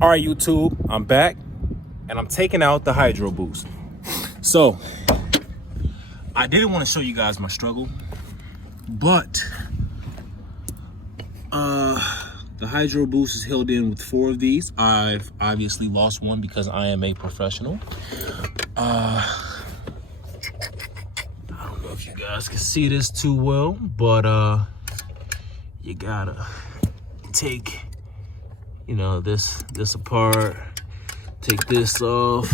All right, YouTube, I'm back and I'm taking out the HydroBoost. So I didn't want to show you guys my struggle, but the HydroBoost is held in with 4 of these. I've obviously lost one because I am a professional. I don't know if you guys can see this too well, but you gotta take, you know, this apart, take this off,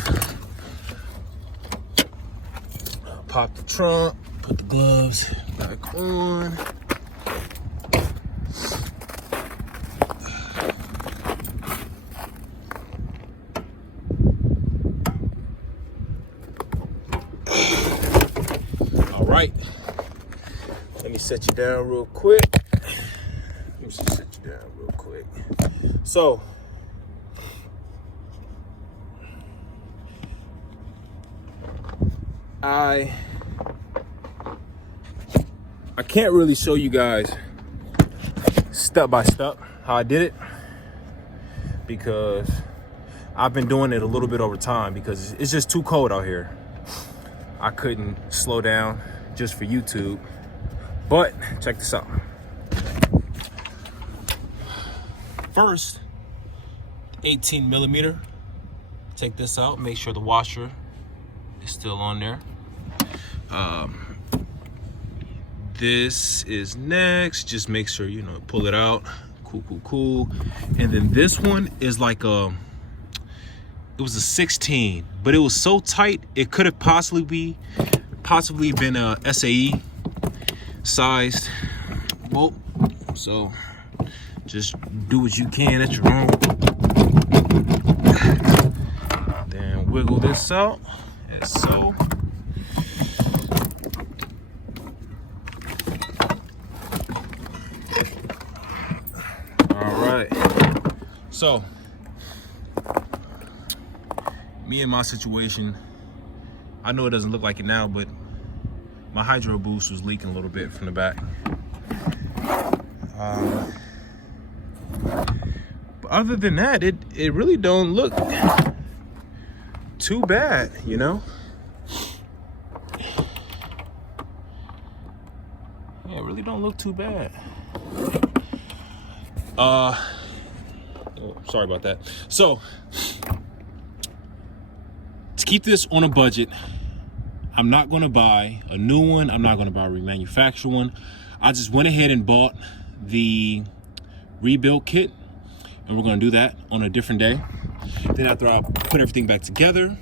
pop the trunk, put the gloves back on. All right, let me set you down real quick. So, I can't really show you guys step by step how I did it because I've been doing it a little bit over time because it's just too cold out here. I couldn't slow down just for YouTube, but check this out. First, 18 millimeter, take this out, make sure the washer is still on there. This is next, just make sure, you know, pull it out, cool. And then this one is like it was a 16, but it was so tight, it could have possibly been a SAE sized bolt. So just do what you can at your own. Then wiggle this out, as so. All right. So, me and my situation, I know it doesn't look like it now, but my HydroBoost was leaking a little bit from the back. But other than that, it really don't look too bad, you know? Yeah, it really don't look too bad. Oh, sorry about that. So, to keep this on a budget, I'm not gonna buy a new one. I'm not gonna buy a remanufactured one. I just went ahead and bought the rebuild kit, and we're gonna do that on a different day. Then after I put everything back together,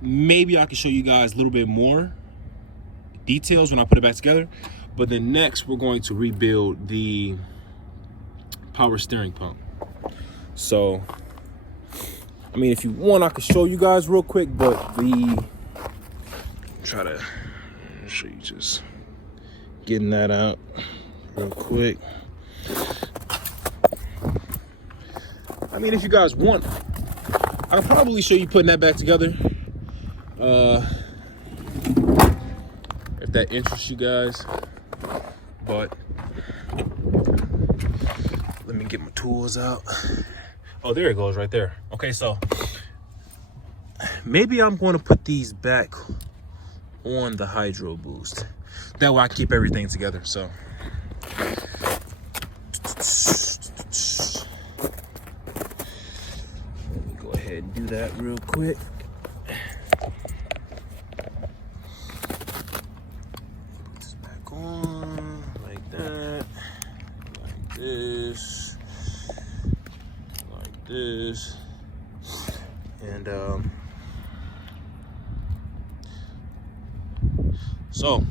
maybe I can show you guys a little bit more details when I put it back together. But then next, we're going to rebuild the power steering pump. So, I mean, if you want, I can show you guys real quick, but try to show you just getting that out real quick. I mean, if you guys want, I can probably show you putting that back together. If that interests you guys, but let me get my tools out. Oh, there it goes right there. Okay, so maybe I'm going to put these back on the HydroBoost. That way I keep everything together. So let me go ahead and do that real quick. Put this back on like that, like this, like this, and so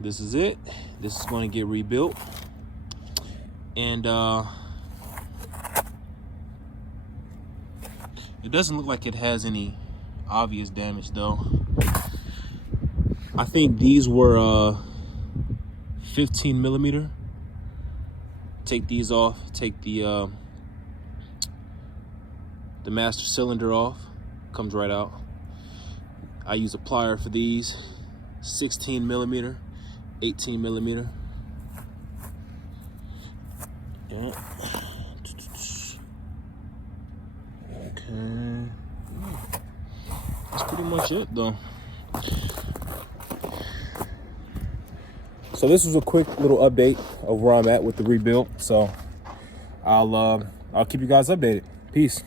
this is it. This is going to get rebuilt, and it doesn't look like it has any obvious damage though. I think these were 15 millimeter. Take these off, take the master cylinder off, comes right out. I use a plier for these, 16 millimeter, 18 millimeter. Yeah. Okay. That's pretty much it though. So this was a quick little update of where I'm at with the rebuild. So I'll keep you guys updated. Peace.